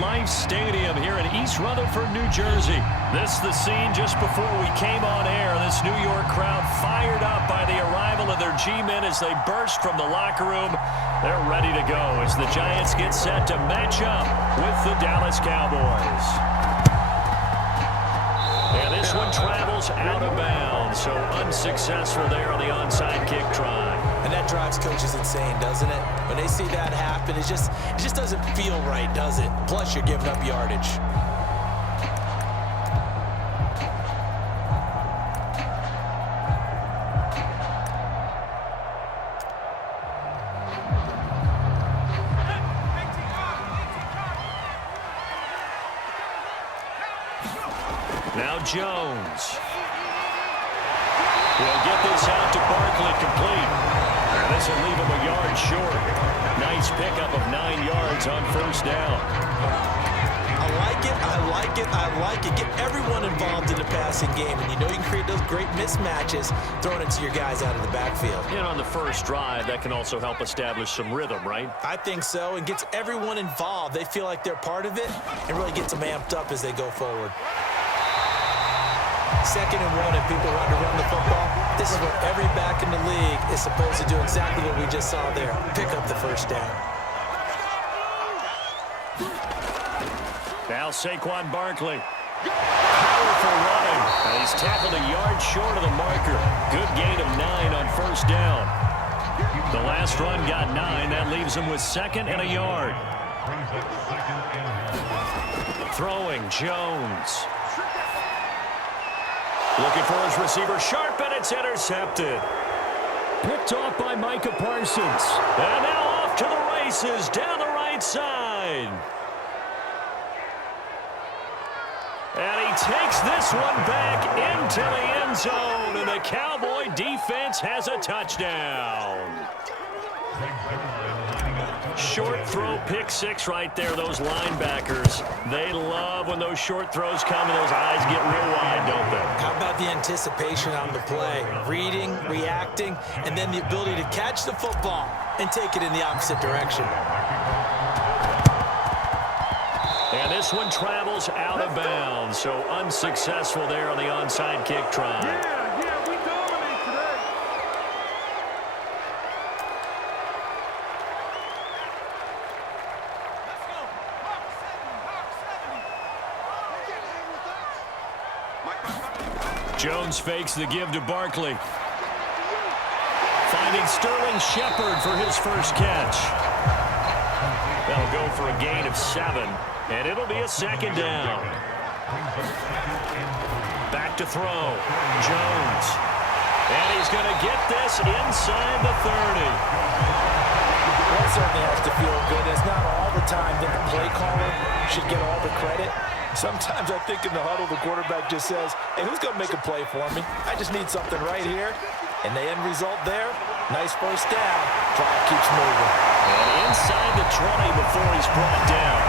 MetLife Stadium here in East Rutherford, New Jersey. This is the scene just before we came on air. This New York crowd fired up by the arrival of their G-men as they burst from the locker room. They're ready to go as the Giants get set to match up with the Dallas Cowboys. And this one travels out of bounds, so unsuccessful there on the onside kick try. And that drives coaches insane, doesn't it? When they see that happen, it just doesn't feel right, does it? Plus, you're giving up yardage. Now Jones. Will get this out to Barkley complete. And this will leave him a yard short. Nice pickup of 9 yards on first down. I like it, I like it, I like it. Get everyone involved in the passing game. And you know you can create those great mismatches throwing it to your guys out of the backfield. And on the first drive, that can also help establish some rhythm, right? I think so, and gets everyone involved. They feel like they're part of it and really gets them amped up as they go forward. 2nd and 1 and people want to run the football. This is what every back in the league is supposed to do, exactly what we just saw there. Pick up the first down. Now Saquon Barkley. Powerful running. And he's tackled a yard short of the marker. Good gain of 9 on first down. The last run got 9. That leaves him with 2nd and a yard. Throwing Jones. Looking for his receiver, sharp, and it's intercepted. Picked off by Micah Parsons. And now off to the races down the right side. And he takes this one back into the end zone, and the Cowboy defense has a touchdown. Short throw, pick 6 right there. Those linebackers, they love when those short throws come and those eyes get real wide, don't they? How about the anticipation on the play? Reading, reacting, and then the ability to catch the football and take it in the opposite direction. And this one travels out of bounds, so unsuccessful there on the onside kick try. Yeah, we dominate today. Jones fakes the give to Barkley. Finding Sterling Shepard for his first catch. That'll go for a gain of 7, and it'll be a 2nd down. Back to throw. Jones. And he's going to get this inside the 30. That certainly has to feel good. It's not all the time that the play caller should get all the credit. Sometimes I think in the huddle, the quarterback just says, hey, who's going to make a play for me? I just need something right here. And the end result there, nice first down. Drive keeps moving. And inside the 20 before he's brought down.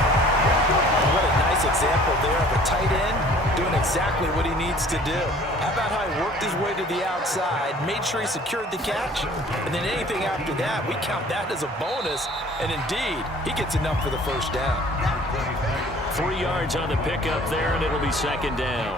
What a nice example there of a tight end doing exactly what he needs to do. How about how he worked his way to the outside, made sure he secured the catch, and then anything after that, we count that as a bonus. And indeed, he gets enough for the first down. 3 yards on the pickup there, and it'll be 2nd down.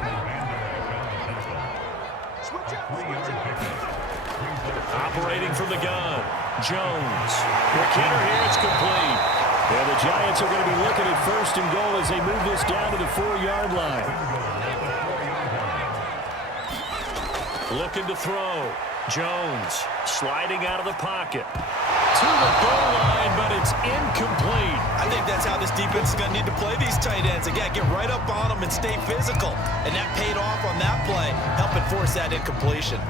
Operating from the gun, Jones. McKinnon here, it's complete. And the Giants are going to be looking at 1st and goal as they move this down to the 4-yard line. Looking to throw. Jones sliding out of the pocket. To the goal line, but it's incomplete. I think that's how this defense is going to need to play these tight ends. Again, get right up on them and stay physical. And that paid off on that play, helping force that incompletion.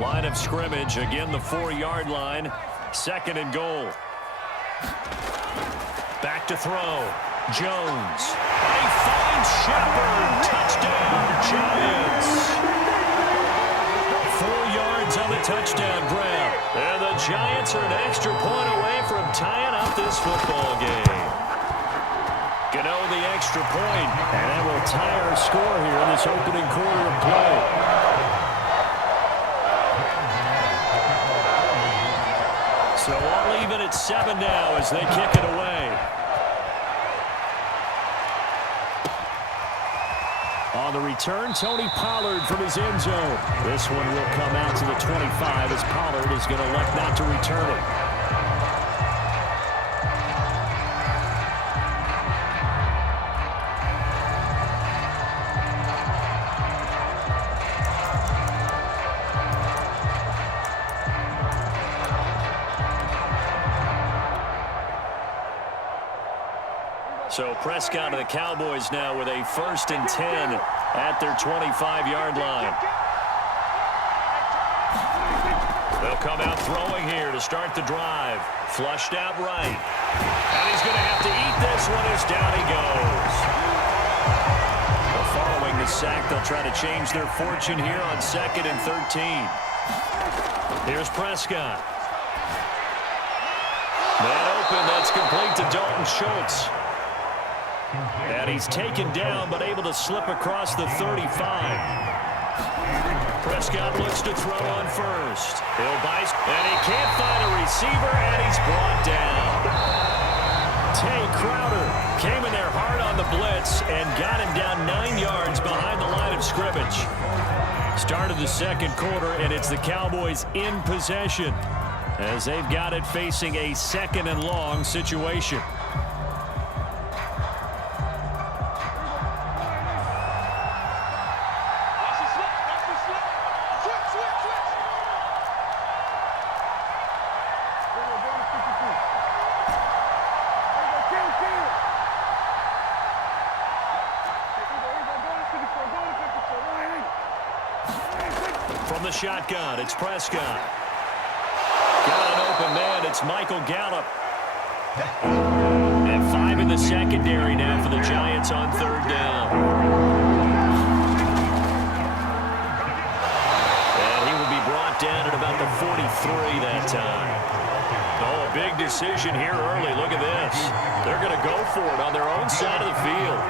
Line of scrimmage, again the 4-yard line. 2nd and goal. Back to throw. Jones. He finds Shepard. Touchdown, Giants. 4 yards on the touchdown grab. And the Giants are an extra point away from tying up this football game. Gano the extra point, and that will tie our score here in this opening quarter of play. So all even at 7 now as they kick it away. On the return, Tony Pollard from his end zone. This one will come out to the 25 as Pollard is going to elect not to return it. So Prescott of the Cowboys now with a 1st and 10 at their 25-yard line. They'll come out throwing here to start the drive. Flushed out right. And he's going to have to eat this one as down he goes. Well, following the sack, they'll try to change their fortune here on 2nd and 13. Here's Prescott. Man open, that's complete to Dalton Schultz. And he's taken down, but able to slip across the 35. Prescott looks to throw on 1st. He'll buy, and he can't find a receiver, and he's brought down. Tay Crowder came in there hard on the blitz and got him down 9 yards behind the line of scrimmage. Started the 2nd quarter, and it's the Cowboys in possession as they've got it facing a 2nd and long situation. From the shotgun, it's Prescott. Got an open man, it's Michael Gallup. And 5 in the secondary now for the Giants on 3rd down. And he will be brought down at about the 43 that time. Oh, a big decision here early. Look at this. They're going to go for it on their own side of the field.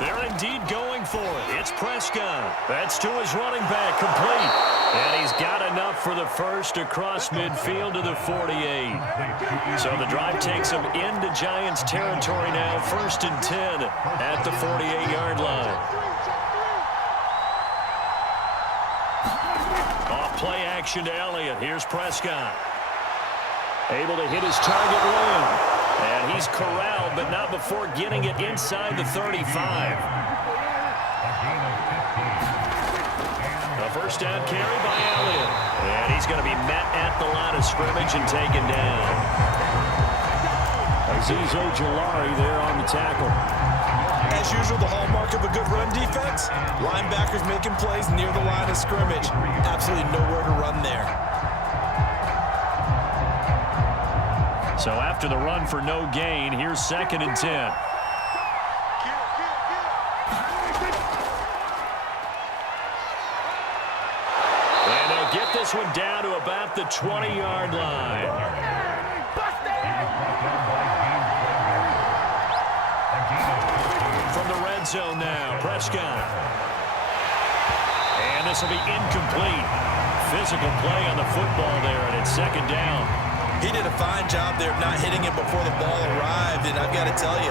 They're indeed going for it. It's Prescott. That's to his running back, complete. And he's got enough for the 1st across midfield to the 48. So the drive takes him into Giants territory now, 1st and 10 at the 48-yard line. Off play action to Elliott. Here's Prescott. Able to hit his target limb. And he's corralled, but not before getting it inside the 35. A 1st down carry by Elliott. And he's going to be met at the line of scrimmage and taken down. Azeez Ojulari there on the tackle. As usual, the hallmark of a good run defense, linebackers making plays near the line of scrimmage. Absolutely nowhere to run there. So after the run for no gain, here's 2nd and 10. And they'll get this one down to about the 20-yard line. From the red zone now, Prescott. And this will be incomplete. Physical play on the football there, and it's 2nd down. He did a fine job there of not hitting it before the ball arrived, and I've got to tell you,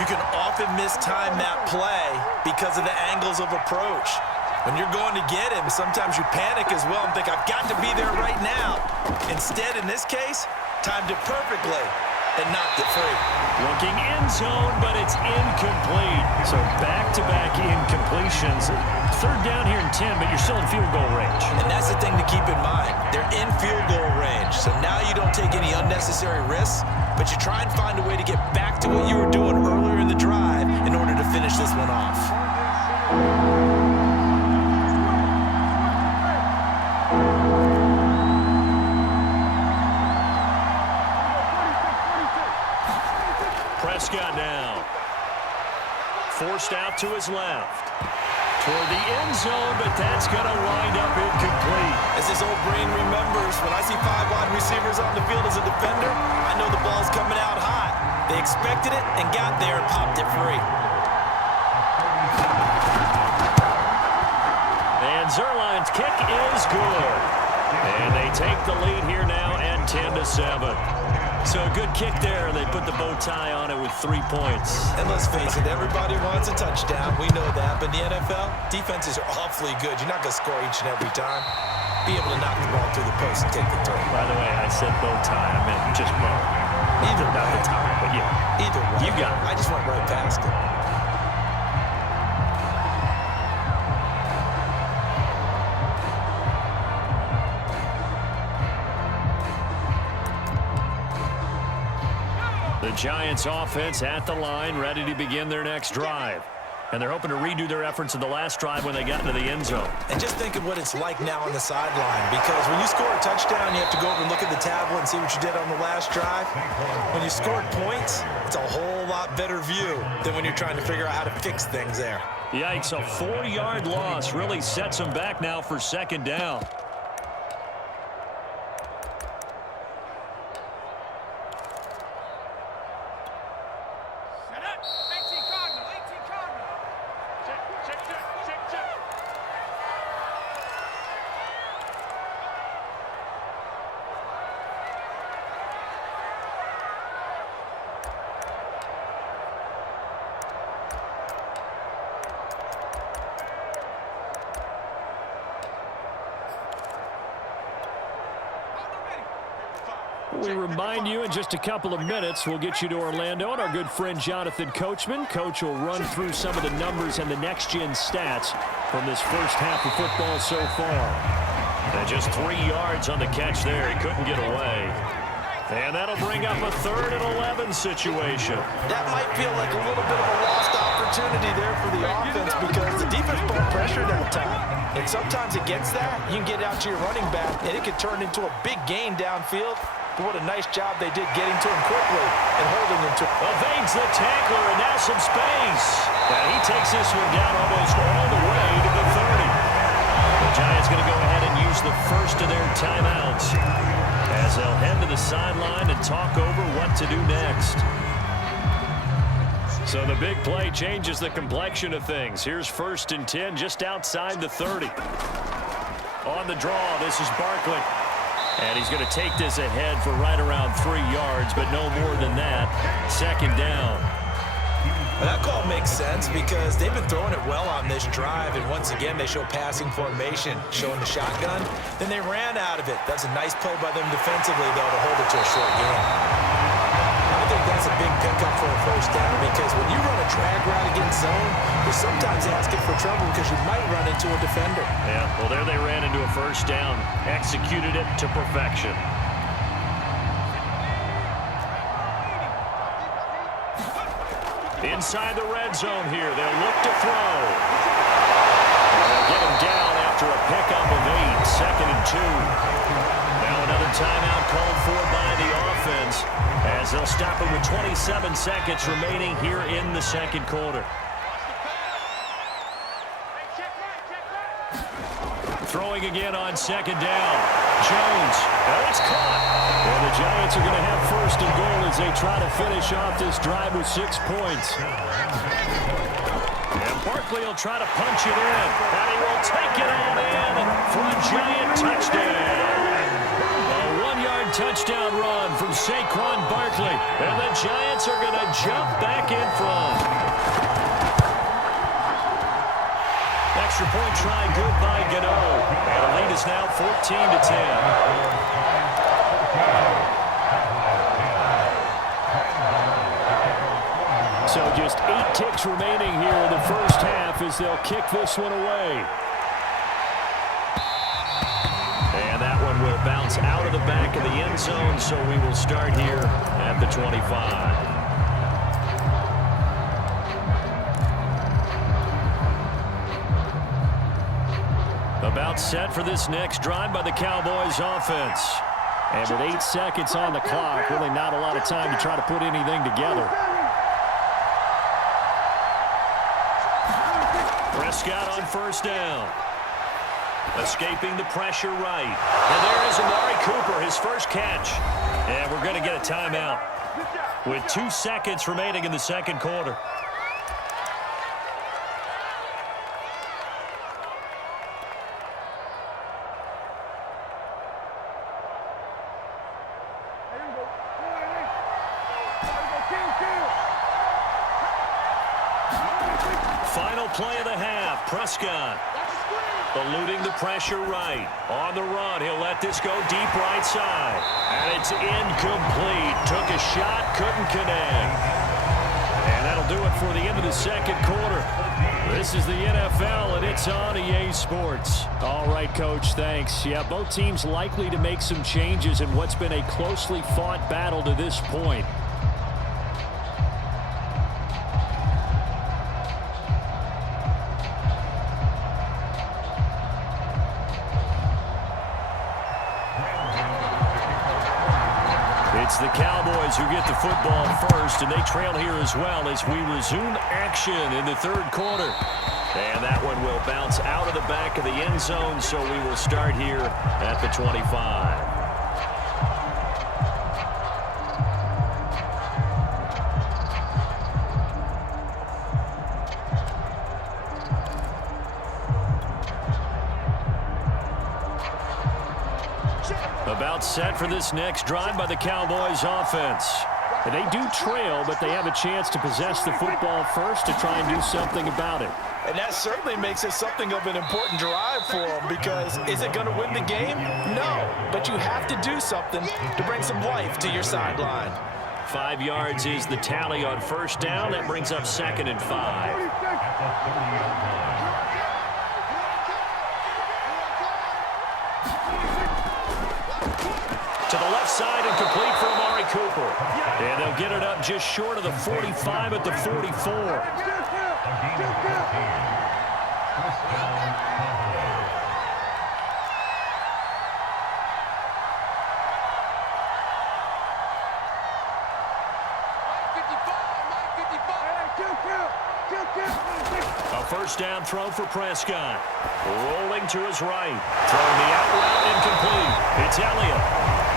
you can often mistime that play because of the angles of approach. When you're going to get him, sometimes you panic as well and think, I've got to be there right now. Instead, in this case, timed it perfectly and knocked it free. Looking end zone, but it's incomplete. So back-to-back incompletions. 3rd down here and 10, but you're still in field goal range. And that's the thing to keep in mind. They're in field goal range. So now you don't take any unnecessary risks, but you try and find a way to get back to what you were doing earlier in the drive in order to finish this one off. Prescott now. Forced out to his left. Toward the end zone, but that's going to wind up incomplete. As his old brain remembers, when I see 5 wide receivers on the field as a defender, expected it and got there and popped it free. And Zerline's kick is good. And they take the lead here now at 10-7. So a good kick there. They put the bow tie on it with 3 points. And let's face it, everybody wants a touchdown. We know that. But in the NFL, defenses are awfully good. You're not going to score each and every time. Be able to knock the ball through the post and take the throw. By the way, I said bow tie. I meant just bow. Either not the tie, but yeah. Either way. You got it. I just went right past it. The Giants offense at the line, ready to begin their next drive. And they're hoping to redo their efforts in the last drive when they got into the end zone. And just think of what it's like now on the sideline, because when you score a touchdown, you have to go over and look at the tablet and see what you did on the last drive. When you scored points, it's a whole lot better view than when you're trying to figure out how to fix things there. Yikes, a 4-yard loss really sets them back now for second down. We remind you in just a couple of minutes, we'll get you to Orlando and our good friend Jonathan Coachman. Coach will run through some of the numbers and the next-gen stats from this first half of football so far. And just 3 yards on the catch there. He couldn't get away. And that'll bring up a 3rd and 11 situation. That might feel like a little bit of a lost opportunity there for the offense because the defense brought pressure that time. And sometimes it gets that. You can get out to your running back, and it could turn into a big gain downfield. But what a nice job they did getting to him quickly and holding him to him. Evades the tackler, and now some space. And he takes this one down almost all the way to the 30. The Giants going to go ahead and use the first of their timeouts as they'll head to the sideline and talk over what to do next. So the big play changes the complexion of things. Here's 1st and 10 just outside the 30. On the draw, this is Barkley. And he's going to take this ahead for right around 3 yards, but no more than that. 2nd down. Well, that call makes sense because they've been throwing it well on this drive, and once again they show passing formation, showing the shotgun. Then they ran out of it. That's a nice play by them defensively, though, to hold it to a short game. I think that's a big pickup for a 1st down because when you run a drag route against zone, you're sometimes asking for trouble because you might run into a defender. Yeah, well, there they ran into a 1st down, executed it to perfection. Inside the red zone here, they'll look to throw. They'll get him down after a pickup of 8, 2nd and 2. Now another timeout called for by the offense as they'll stop it with 27 seconds remaining here in the 2nd quarter. Throwing again on 2nd down. Jones, and it's caught. And the Giants are going to have 1st and goal as they try to finish off this drive with 6 points. And Barkley will try to punch it in, and he will take it on in for a Giant touchdown. A 1-yard touchdown run from Saquon Barkley, and the Giants are going to jump back in front. Extra point try good by Gano. And the lead is now 14-10. So just 8 ticks remaining here in the first half as they'll kick this one away. And that one will bounce out of the back of the end zone, so we will start here at the 25. About set for this next drive by the Cowboys offense. And with 8 seconds on the clock, really not a lot of time to try to put anything together. Prescott on 1st down. Escaping the pressure right. And there is Amari Cooper, his first catch. And we're going to get a timeout. with 2 seconds remaining in the second quarter. Final play of the half. Prescott eluding the pressure right. On the run, he'll let this go deep right side. And it's incomplete. Took a shot, couldn't connect. And that'll do it for the end of the second quarter. This is the NFL, and it's on EA Sports. All right, Coach, thanks. Yeah, both teams likely to make some changes in what's been a closely fought battle to this point. It's the Cowboys who get the football first, and they trail here as well as we resume action in the third quarter. And that one will bounce out of the back of the end zone, so we will start here at the 25. About set for this next drive by the Cowboys offense. And they do trail, but they have a chance to possess the football first to try and do something about it. And that certainly makes it something of an important drive for them, because is it going to win the game? No, but you have to do something to bring some life to your sideline. 5 yards is the tally on first down. That brings up 2nd and 5. To the left side and complete for Amari Cooper. And they'll get it up just short of the 45 at the 44. A first down throw for Prescott. Rolling to his right. Throwing the out route incomplete. It's Elliott.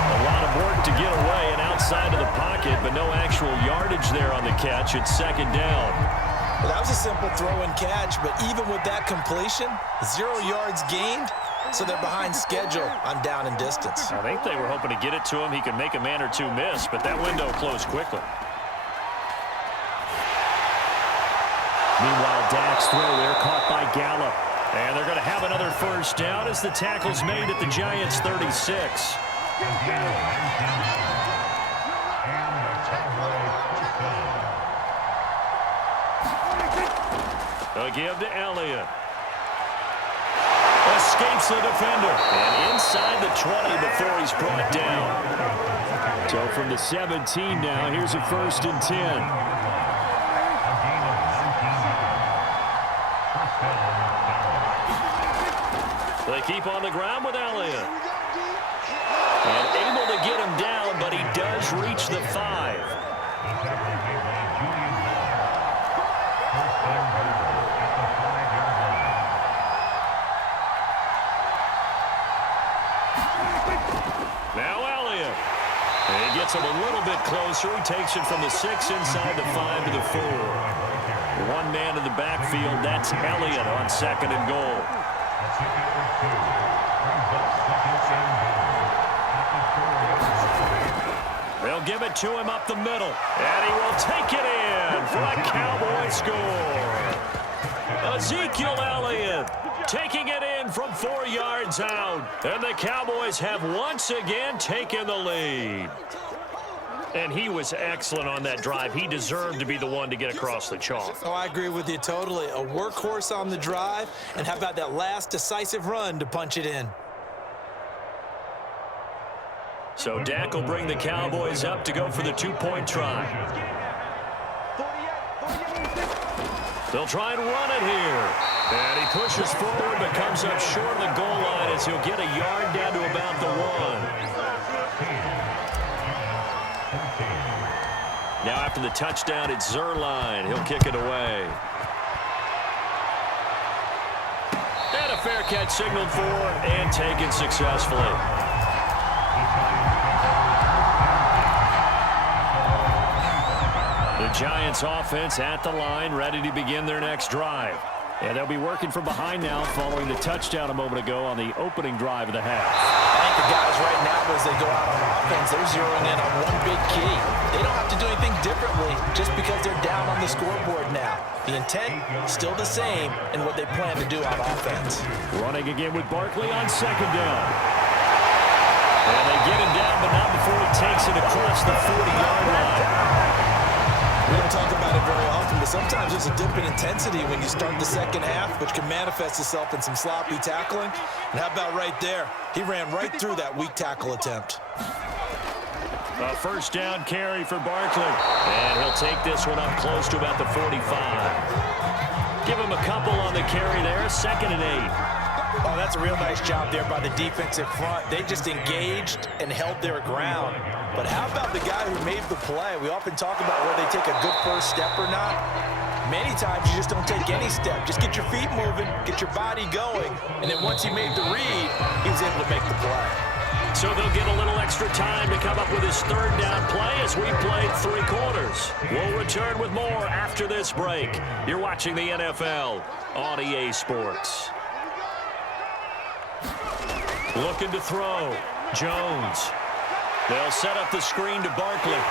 A lot of work to get away and outside of the pocket, but no actual yardage there on the catch. It's 2nd down. Well, that was a simple throw and catch, but even with that completion, 0 yards gained, so they're behind schedule on down and distance. I think they were hoping to get it to him. He could make a man or two miss, but that window closed quickly. Meanwhile, Dak's throw there caught by Gallup. And they're going to have another first down as the tackle's made at the Giants' 36. A give to Elliott. Escapes the defender. And inside the 20 before he's brought down. So from the 17 now, here's a 1st and 10. They keep on the ground with Elliott. And able to get him down, but he does reach the 5. Now Elliott. And he gets him a little bit closer. He takes it from the 6 inside the 5 to the 4. One man in the backfield. That's Elliott on 2nd and goal. They'll give it to him up the middle. And he will take it in for a Cowboy score. Ezekiel Elliott taking it in from 4 yards out. And the Cowboys have once again taken the lead. And he was excellent on that drive. He deserved to be the one to get across the chalk. Oh, I agree with you totally. A workhorse on the drive. And how about that last decisive run to punch it in? So Dak will bring the Cowboys up to go for the 2-point try. They'll try and run it here. And he pushes forward but comes up short of the goal line as he'll get a yard down to about the 1. Now after the touchdown, it's Zerline. He'll kick it away. And a fair catch signaled for and taken successfully. Giants offense at the line, ready to begin their next drive. And they'll be working from behind now following the touchdown a moment ago on the opening drive of the half. I think the guys right now, as they go out on offense, they're zeroing in on one big key. They don't have to do anything differently just because they're down on the scoreboard now. The intent still the same in what they plan to do on offense. Running again with Barkley on second down. And they get him down, but not before he takes it across the 40-yard line. We don't talk about it very often, but sometimes there's a dip in intensity when you start the second half, which can manifest itself in some sloppy tackling. And how about right there? He ran right through that weak tackle attempt. A first down carry for Barkley. And he'll take this one up close to about the 45. Give him a couple on the carry there. 2nd and 8. Oh, that's a real nice job there by the defensive front. They just engaged and held their ground. But how about the guy who made the play? We often talk about whether they take a good first step or not. Many times you just don't take any step. Just get your feet moving, get your body going, and then once he made the read, he was able to make the play. So they'll get a little extra time to come up with his third down play as we played 3 quarters. We'll return with more after this break. You're watching the NFL on EA Sports. Looking to throw. Jones. They'll set up the screen to Barkley.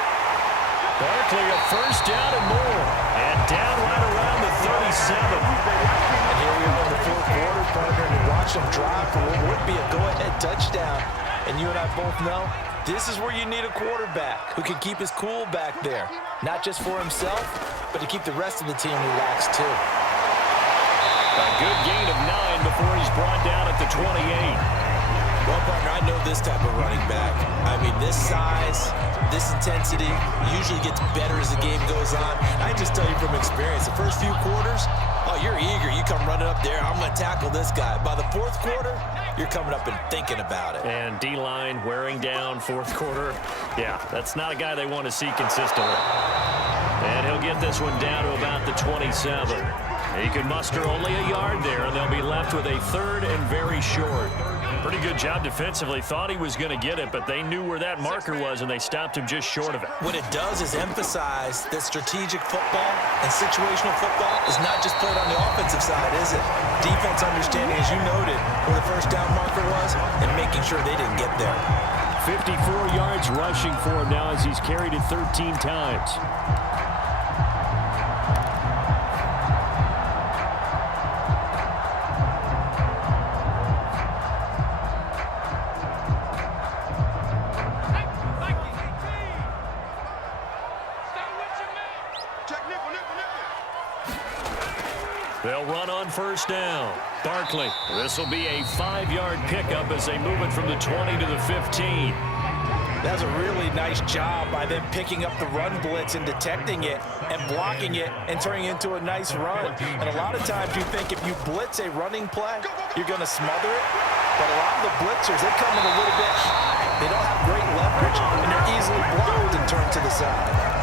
Barkley a first down and more. And down right around the 37. And here we are in the fourth quarter, partner, and you watch them drive for what would be a go-ahead touchdown. And you and I both know this is where you need a quarterback who can keep his cool back there. Not just for himself, but to keep the rest of the team relaxed too. A good gain of 9 before he's brought down at the 28. Well, partner, I know this type of running back. I mean, this size, this intensity usually gets better as the game goes on. I just tell you from experience, the first few quarters, oh, you're eager. You come running up there, I'm going to tackle this guy. By the fourth quarter, you're coming up and thinking about it. And D-line wearing down fourth quarter. Yeah, that's not a guy they want to see consistently. And he'll get this one down to about the 27. He can muster only a yard there, and they'll be left with a 3rd and very short. Pretty good job defensively. Thought he was going to get it, but they knew where that marker was, and they stopped him just short of it. What it does is emphasize that strategic football and situational football is not just played on the offensive side, is it? Defense understanding, as you noted, where the first down marker was and making sure they didn't get there. 54 yards rushing for him now as he's carried it 13 times. They'll run on first down. Barkley. This will be a 5-yard pickup as they move it from the 20 to the 15. That's a really nice job by them picking up the run blitz and detecting it and blocking it and turning it into a nice run. And a lot of times you think if you blitz a running play, you're going to smother it. But a lot of the blitzers, they come in a little bit high. They don't have great leverage, and they're easily blocked and turned to the side.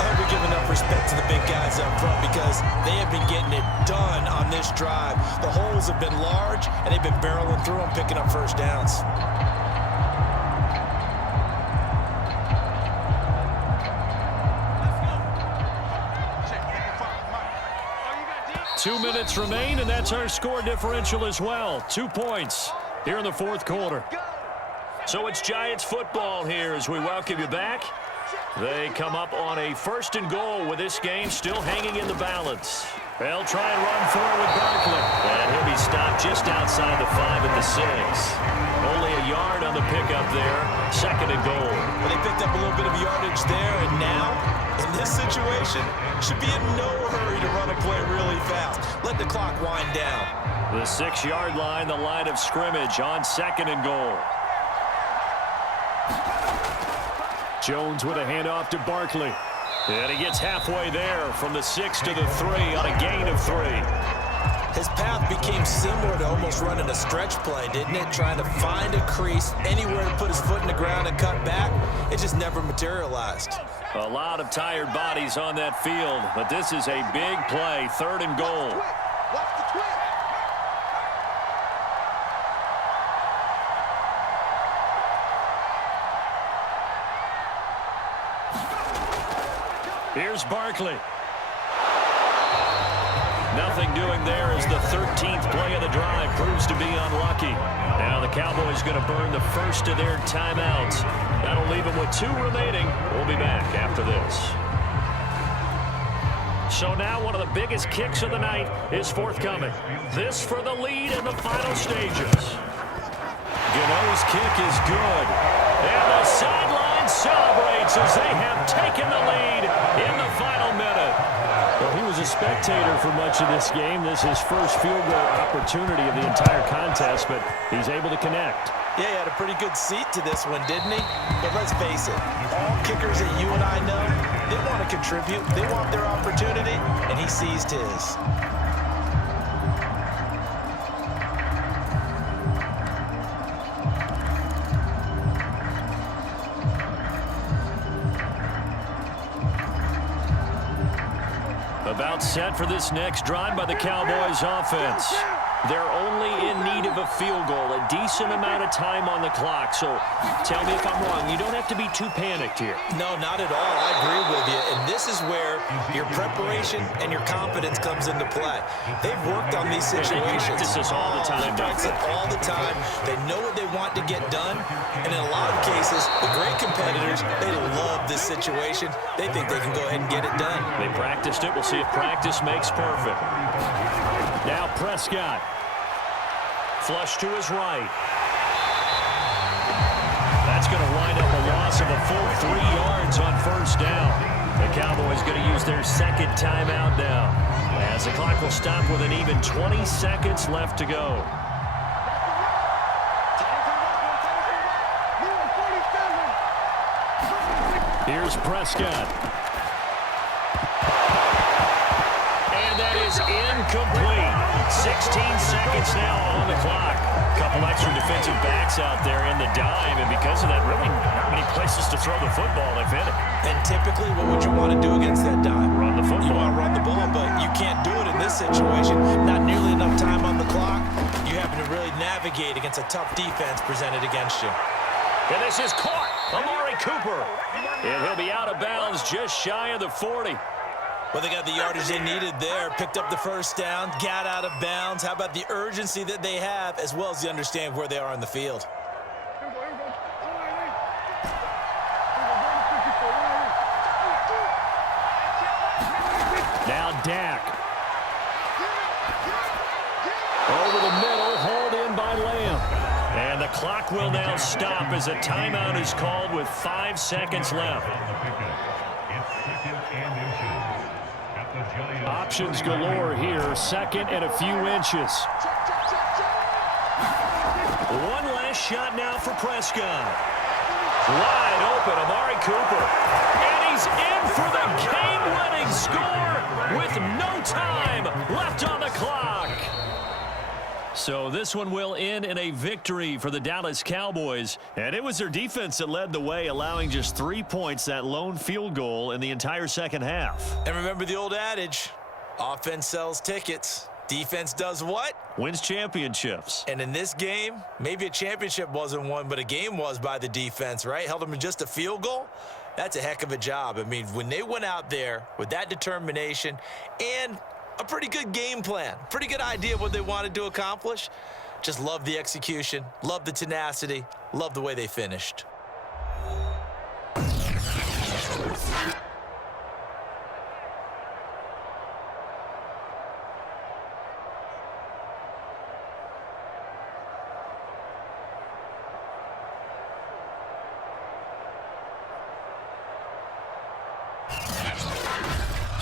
I hope we give enough respect to the big guys up front because they have been getting it done on this drive. The holes have been large, and they've been barreling through them, picking up first downs. Two minutes remain, and that's our score differential as well. 2 points here in the fourth quarter. So it's Giants football here as we welcome you back. They come up on a 1st and goal with this game still hanging in the balance. They'll try and run forward with Barkley. And he'll be stopped just outside the 5 at the 6. Only a yard on the pickup there. 2nd and goal. Well, they picked up a little bit of yardage there, and now, in this situation, should be in no hurry to run a play really fast. Let the clock wind down. The 6-yard line, the line of scrimmage on 2nd and goal. Jones with a handoff to Barkley. And he gets halfway there from the 6 to the 3 on a gain of 3. His path became similar to almost running a stretch play, didn't it? Trying to find a crease, anywhere to put his foot in the ground and cut back. It just never materialized. A lot of tired bodies on that field, but this is a big play, 3rd and goal. Here's Barkley. Nothing doing there as the 13th play of the drive proves to be unlucky. Now the Cowboys going to burn the first of their timeouts. That'll leave them with 2 remaining. We'll be back after this. So now one of the biggest kicks of the night is forthcoming. This for the lead in the final stages. Gano's kick is good. And the sideline celebrates as they have taken the lead in the final minute. Well, he was a spectator for much of this game. This is his first field goal opportunity of the entire contest, but he's able to connect. Yeah, he had a pretty good seat to this one, didn't he? But let's face it, all kickers that you and I know, they want to contribute. They want their opportunity, and he seized his. About set for this next drive by the Cowboys offense. They're only in need of a field goal, a decent amount of time on the clock. So tell me if I'm wrong. You don't have to be too panicked here. No, not at all. I agree with you. And this is where your preparation and your confidence comes into play. They've worked on these situations. They practice this all the time. They practice it all the time. They know what they want to get done. And in a lot of cases, the great competitors, they love this situation. They think they can go ahead and get it done. They practiced it. We'll see if practice makes perfect. Now Prescott. Flush to his right. That's going to wind up a loss of a full 3 yards on first down. The Cowboys going to use their second timeout now, as the clock will stop with an even 20 seconds left to go. Here's Prescott. And that is incomplete. 16 seconds now on the clock. Couple extra defensive backs out there in the dive, and because of that, really not many places to throw the football, if any. And typically, what would you want to do against that dive? Run the football. You want to run the ball, but you can't do it in this situation. Not nearly enough time on the clock. You having to really navigate against a tough defense presented against you. And this is caught. Amari Cooper. And he'll be out of bounds just shy of the 40. Well, they got the yardage they needed there, picked up the first down, got out of bounds. How about the urgency that they have, as well as the understand where they are on the field? Now Dak. Over the middle, hauled in by Lamb. And the clock will now stop as a timeout is called with 5 seconds left. Options galore here. Second and a few inches. One last shot now for Prescott. Wide open, Amari Cooper. And he's in for the game-winning score with no time left on the clock. So this one will end in a victory for the Dallas Cowboys. And it was their defense that led the way, allowing just 3 points, that lone field goal in the entire second half. And remember the old adage, offense sells tickets. Defense does what? Wins championships. And in this game, maybe a championship wasn't won, but a game was by the defense, right? Held them to just a field goal. That's a heck of a job. I mean, when they went out there with that determination and a pretty good game plan, pretty good idea of what they wanted to accomplish, just love the execution, love the tenacity, love the way they finished.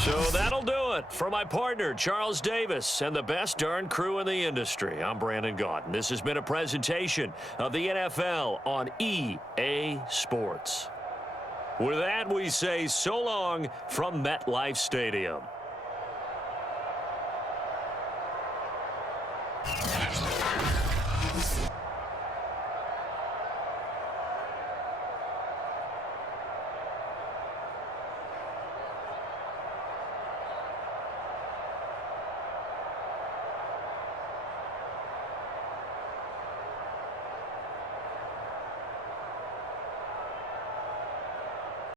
So that'll do it for my partner, Charles Davis, and the best darn crew in the industry. I'm Brandon Gaudin. This has been a presentation of the NFL on EA Sports. With that, we say so long from MetLife Stadium.